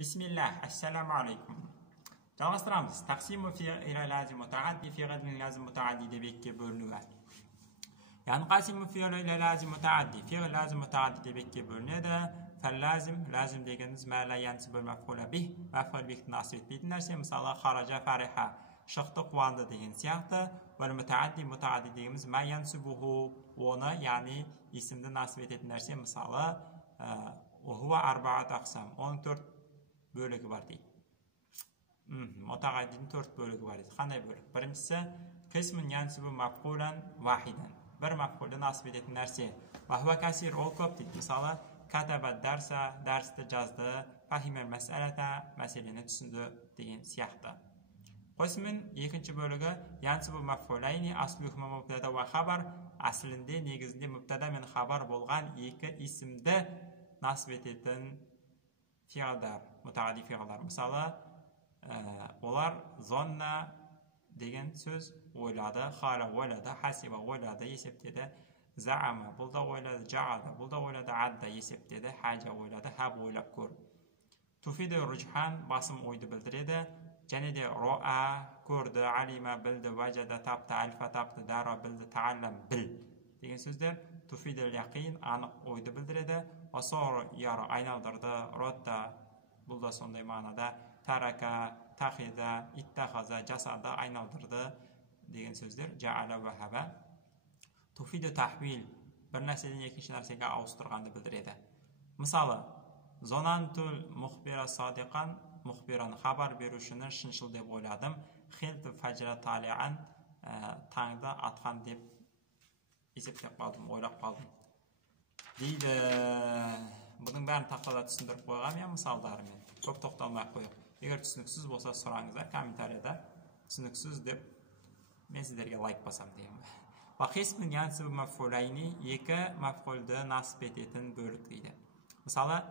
Bismillah, assalamu alaikum. Жалғастырамыз. Тақсиму фи'ил лазим мутаадди фи'ил лазим мутаадди деп екіге бөлінуі. Янқасиму фи'ил лазим мутаадди фи'ил лазим мутаадди деп екіге бөлінеді. Фәл-лазим, лазим дегеніміз мәлі янсибу маф'ула бих, маф'ул бихті насып етпейтін нәрсе. Мысалы, хаража фариха, шықты қуанды деген сияқты. Вәл мутаадди дегеніміз ма янсибуху, оны, яғни есімді насып ететін нәрсе. Мысалы, уһуа арбаат ақсам, оның 4 бөлігі бар дейді. Мутағаддидің 4 бөлігі бар дейді. Қандай бөлік? Біріншісі, қисмун янсибу маф'улан вахидан. Бір маф'улды насып ететін нәрсе. Вахуа касир, ол көп дейді. Мысалы, катаба дарса, дәрісті жазды, фахимел мәсәләта, мәселені түсінді деген сияқты. Қисмун екінші бөлігі янсибу маф'улайни аслухума мубтада ва хабар, асылінде негізінде мубтада мен хабар болған екі исімді насып ететін фиғалдар, мутағадди фиғалдар. Мысалы, олар зонна деген сөз ойлады, хала ойлады, хасиба ойлады, есептеді, заама бұл да ойлады, жағады, бұл да ойлады, адда есептеді, хаджа ойлады, хаб ойлап көр. Туфиді ружхан басым ойды білдіреді, және де роа көрді, алима білді, ваджада тапты, альфа тапты, дара білді, тааллам біл деген сөздер туфиді яқин анық ойды білдіреді. Осор яры айналдырды, родда бұл да сондай мағынада, тарака, тахида, иттахаза, жасады, айналдырды деген сөздер жаала ва хаба. Туфиді тахвил бір нәрседен екінші нәрсеге ауыстырғанды білдіреді. Мысалы, зонантул мұхбира садиқан, мұхбиран хабар берушіні шыншыл деп ойладым, хилті фаджра талиан, таңды атқан деп есептеп қалдым, ойлап қалдым дейді. Бұның бәрін тақтада түсіндіріп қойғам я мысалдарымен. Көп тоқталмай қойып. Егер түсініксіз болса сұраңыздар комментарияда. Түсініксіз деп мен сіздерге лайк басам деймін. Вақисмун янсибу маф'улайни, екі маф'улды насып ететін бөлік дейді. Мысалы,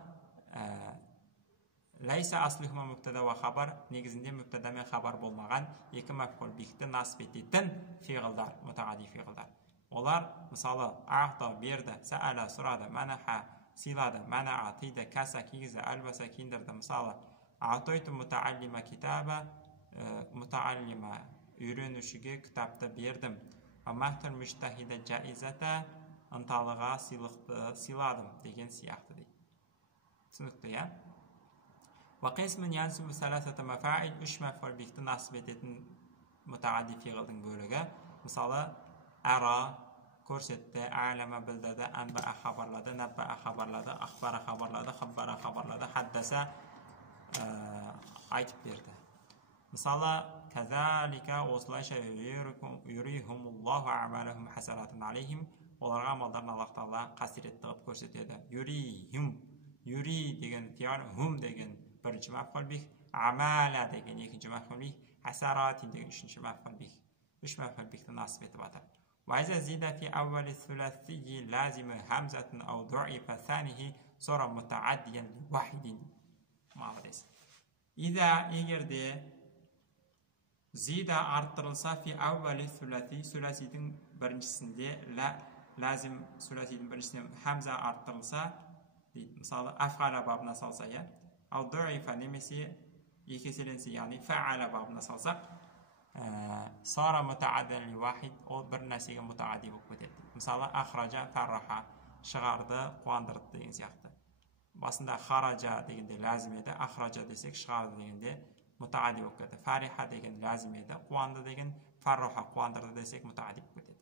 лайса аслихума мубтада ва хабар, негізінде мубтада мен хабар болмаған екі маф'ул бихті насып ететін фиғылдар, мутағадди фиғылдар. Олар, мысалы, ағта берді, сәәлі сұрады, мәнаха сыйлады, мәнаға тиді, кәса кигізді, әлбаса киіндірді. Мысалы, ағтойты мутааллима китаба, мутааллима үйренушіге кітапты бердім. Махтар мүштахиді жаизата, ынталыға сыйлықты сыйладым деген сияқты дейді. Түсінікті, я? Вақисмін янсибу саласата мафаил, үш маф'ул бихті насып ететін мутағадди фиғылдың бөлігі. Мысалы, әра көрсетті, әлема білдірді, әнба'a хабарлады, нәбба'a хабарлады, ақбара хабарлады, хаббара хабарлады, хаддаса айтып берді. Мысалы, кәзалика осылайша юрихумуллаху амалахум хасаратун алейхим, оларға амалдарын Аллах Тағала қасіретті қылып көрсетеді. Юри деген фиғал, хум деген бірінші маф'ул бих, амала деген екінші маф'ул бих, хасаратин деген үшінші маф'ул бих. Үш маф'ул бихті насып етіп атыр. وإذا زيد في أول الثلاثي لازم همزة أو ضعيف ثانيه صار متعديا لواحد. Молодец. إذا егерде зида арттырылса фи әуәлі сүләсидің біріншісінде лазим сүләсидің біріншісінде хамза арттырылса дейді. Мысалы, афғала бабына салса, ау ضعيف немесе екеселенсе, яғни фәәла бабына салсақ, сара мутааддиан ли вахид, ол бір нәрсеге мутаадди болып кетеді. Мысалы, ахража фарраха, шығарды, қуандырды деген сияқты. Басында хаража дегенде лазим еді, ахража десек шығарды дегенде мутаадди болып кетеді. Фариха деген лазим еді, қуанды деген, фарраха қуандырды десек мутаадди болып кетеді.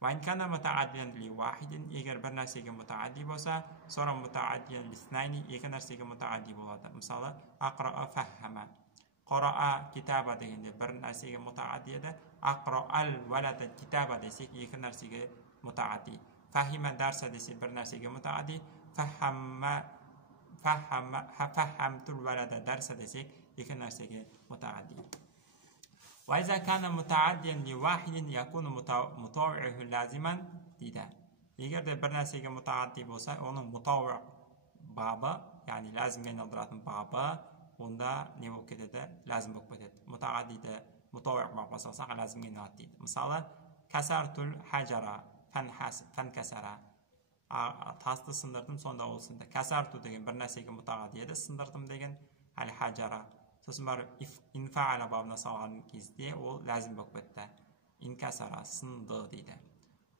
Вайн кана мутааддиан ли вахидин, егер бір нәрсеге мутаадди болса, сара мутааддиан ли снайни, екі нәрсеге мутаадди болады. Мысалы, ақра'a фаххама, Қора'a китаба дегенде бір нәрсеге мутағадди еді. Ақрa'ал валада китаба десек екі нәрсеге мутағадди. Фахима дарса десек бір нәрсеге мутағадди. Фахамтул валада дарса десек екі нәрсеге мутағадди. Вайза кана мутағаддиан ли вахидин якуну мутауиху лазиман дейді. Егер де бір нәрсеге мутағадди болса, оның мутауих бабы, яғни лазимге айналдыратын бабы, онда не болып кетеді? Лазим болып кетеді. Мутағаддиді мутауиқ бабына салсақ, лазимге айналады дейді. Мысалы, касартул хаджара, фан касара, тасты сындырдым, сонда ол сынды. Касарту деген бір нәрсеге мутағадди еді, сындырдым деген. әл-хаджара. Сосын барып инфаала бабына салған кезде ол ләзім болып кетті. Инкасара, сынды дейді.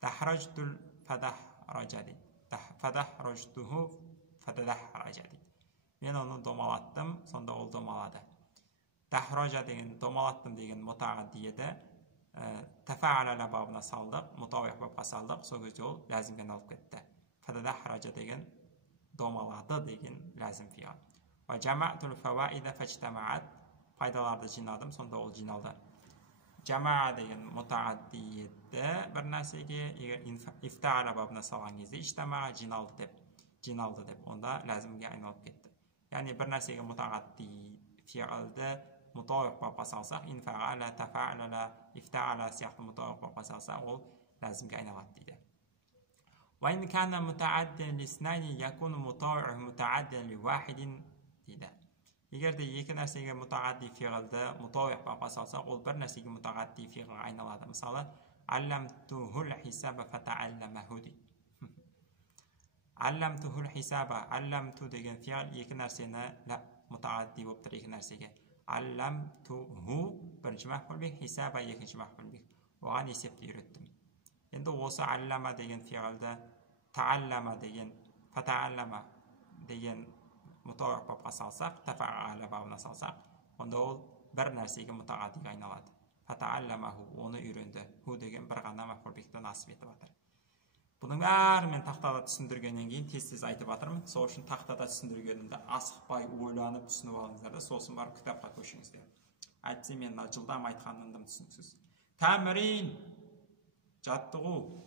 Тахражтул фадахража дейді. Фадахражтуху фадахража дейді. Мен оны домалаттым, сонда ол домалады. Тахража деген домалаттым деген мутағадди еді. Тафаала бабына салдық, мутауих бабға салдық, сол кезде ол ләзімге айналып кетті. Фадахража деген домалады деген ләзім фиғал. Ва жамаатул фаваида фажтамаат, пайдаларды жинадым, сонда ол жиналды. Жамаа деген мутағадди еді бір нәрсеге, егер ифтаала бабына салған кезде иштамаа жиналды деп, онда ләзімге айналып кетті. Яғни бір нәрсеге мутағадди фиғалды мутауих бабға салсақ, инфаала, тафаала, ифтаала сияқты мутауих бабға салсақ, ол ләзімге айналады дейді. وإن كان متعديا لاثنين يكون مطاوعه متعديا لواحد дейді. Егер де екі нәрсеге мутағадди фиғалды мутауих бабға салсақ, ол бір нәрсеге мутағадди фиғалға айналады. Мысалы, алламтухул хисаба фатаалламаху дейді. Алламтухул хисаба, алламту деген фиғал екі нәрсені мутағадди болып тұр, екі нәрсеге. Алламтуху бірінші мафғул бих, хисаба екінші мафғул бих. Оған есепті үйреттім. Енді осы аллама деген фиғалды тааллама деген, фатааллама деген мутауих бабға салсақ, тафаала бабына салсақ, онда ол бір нәрсеге мутағаддиге айналады. Фатаалламаху, оны үйренді. Ху деген бір ғана мафғул бихті насып етіп жатыр. Бұның бәрін мен тақтада түсіндіргеннен кейін тез айтып жатырмын. Сол үшін тақтада түсіндіргенімді асықпай ойланып түсініп алыңыздар да, сосын барып кітапқа көшіңіздер. Әйтсе мен жылдам айтқанымды түсініксіз. Тәмрин, жаттығу.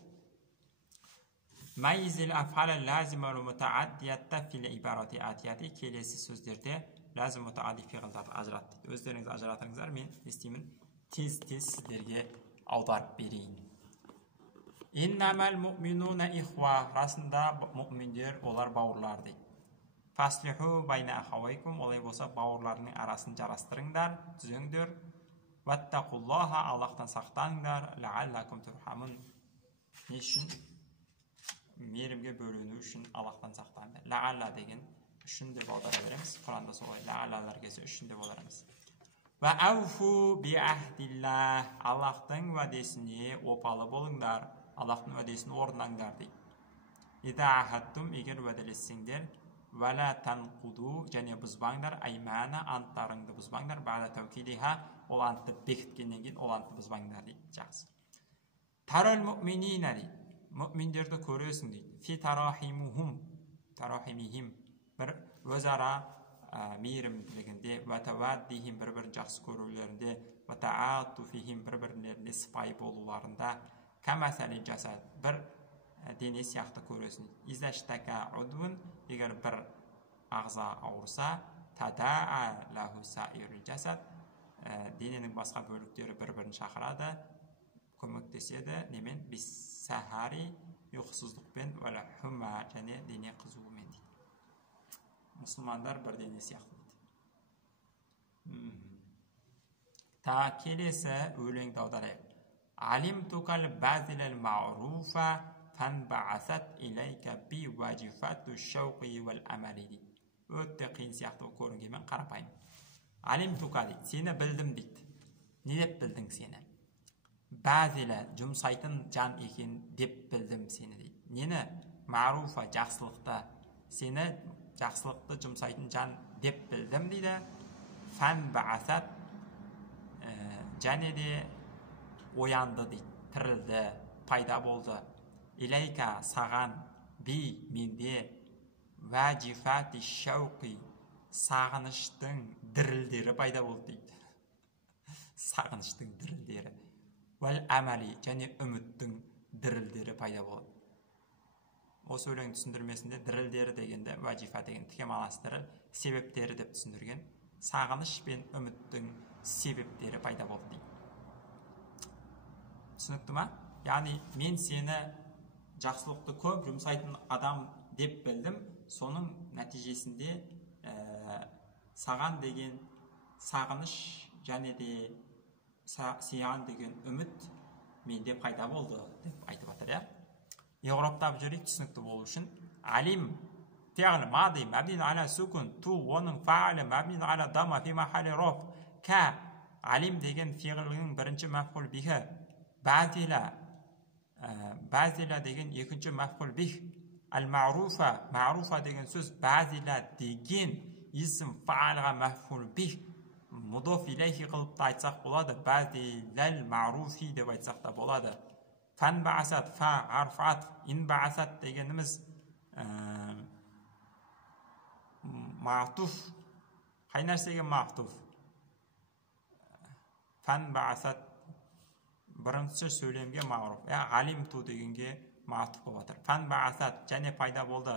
Майзил аф'ала лазима ва мутааддиятта фил ибарати атияти, келесі сөздерде лазим мутаадди фиғалдарды ажырат дейді. Өздеріңіз ажыратыңыздар, мен естимін тез сіздерге аударып берейін. Иннамал муъминуна ихва, расында муъминдер олар бауырлар дейді. Фаслиху байна ахавайкум, олай болса бауырларының арасын жарастырыңдар, түзеңдер. Ваттақуллаха, Аллахтан сақтаңдар, лааллакум турхамун, не үшін? Мейірімге бөліну үшін Аллахтан сақтаңдар. Лаалла деген үшін деп аудара береміз. Құранда солай лааллалар келсе үшін деп аударамыз. Ва ауфу би ахдилла, Аллахтың уәдесіне опалы болыңдар, Аллахтың уәдесін орындаңдар дейді. Ида ахаттум, егер уәделессеңдер, вала танқуду, және бұзбаңдар, аймана, анттарыңды бұзбаңдар, бада тәукидиха, ол антты бекіткеннен кейін ол антты бұзбаңдар дейді. Жақсы. Тарал муъминина дейді. Муъминдерді көресің дейді. Фи тарахимухум, тарахимихим, бір өзара мейірімділігінде, ва таваддихим, бір-бірін жақсы көрулерінде, ва таатуфихим, бір-бірлеріне сыпайы болуларында, камасали жасад, бір дене сияқты көресің. Изаштака удвун, егер бір ағза ауырса, тадаа лаху саирул жасад, дененің басқа бөліктері бір-бірін шақырады, көмектеседі, немен? Биссахари, ұйқысыздықпен, вәлі хума, және дене қызуымен дейді. Мұсылмандар бір дене сияқты дейді. Та келесі өлеңді аударайық. Алимтукал базилал мa'руфа фанбa'асат илайка би вajifatu шауқи вәл амали дейді. Өтте қиын сияқты көрінгенмен қарапайым. Алимтука дейді, сені білдім дейді. Не деп білдің сені? Базила, жұмсайтын жан екен деп білдім сені дейді. Нені? Маруфа, жақсылықты. Сені жақсылықты жұмсайтын жан деп білдім дейді. Фан баасат, және де оянды дейді. Тірілді, пайда болды. Илайка, саған, би, менде, вajifati шауқи, сағыныштың дірілдері пайда болды дейді. Сағыныштың дірілдері. Вәл амали, және үміттің дірілдері пайда болады. Осы өлең түсіндірмесінде дірілдері дегенде, вajифа деген тіке мағынасы діріл, себептері деп түсіндірген. Сағыныш пен үміттің себептері пайда болды дейді. Түсінікті ма? Яғни мен сені жақсылықты көп жұмсайтын адам деп білдім, соның нәтижесінде саған деген сағыныш және де саған деген үміт менде пайда болды деп айтып жатыр. Еуроптап жүрейік түсінікті болу үшін. Алим Fi'l madi mabni ala sukun, tu оның fa'ili mabni ala damma fi mahalli raf. Ka alim degan fi'lning birinchi maf'ul bihi, ba'zila degan ikkinchi maf'ul bih. Al ma'rufa degan so'z ba'zila degan ism fa'ilga maf'ul bih mudof ilayhi qilib aytsak bo'ladi. Ba'zilal ma'rufi deb aytsak da bo'ladi. Fan ba'asat fa arfat, in ba'asat deganimiz ma'tuf. Qay narsaga ma'tuf? Fan ba'asat birinchi söylemga ma'ruf. Alimtu deganga ma'tuf bo'ladir. Fan ba'asat jane paydo bo'ldi.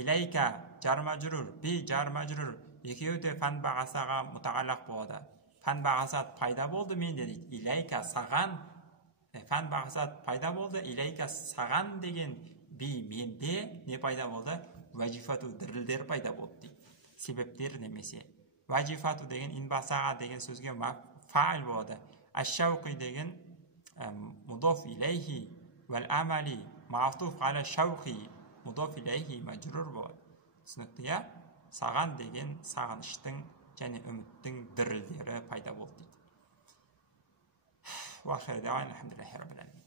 Ilayka jar majrur, bi jar majrur. Ikkovi de fan ba'asaga mutaalliq bo'ladi. Fan ba'asat paydo bo'ldi men dedik. Ilayka sag'an. Fan ba'asat paydo bo'ldi. Ilayka sag'an degan bi mende ne paydo bo'ldi? Vazifatu dirildir paydo bo'ldi. Sebepler nemesi. Vazifatu degan inbasaga degan so'zga fa'il bo'ladi. Ash-shawqi degan mudof ilayhi val amali ma'tuf ala shawqi mudof ilayhi majrur bo'ladi. Tushunibdi-ya? Sag'an degan sag'inishning, ya'ni umidning dirildiri paydo bo'ldi. Va xayr, alhamdulillah rabbil alamin.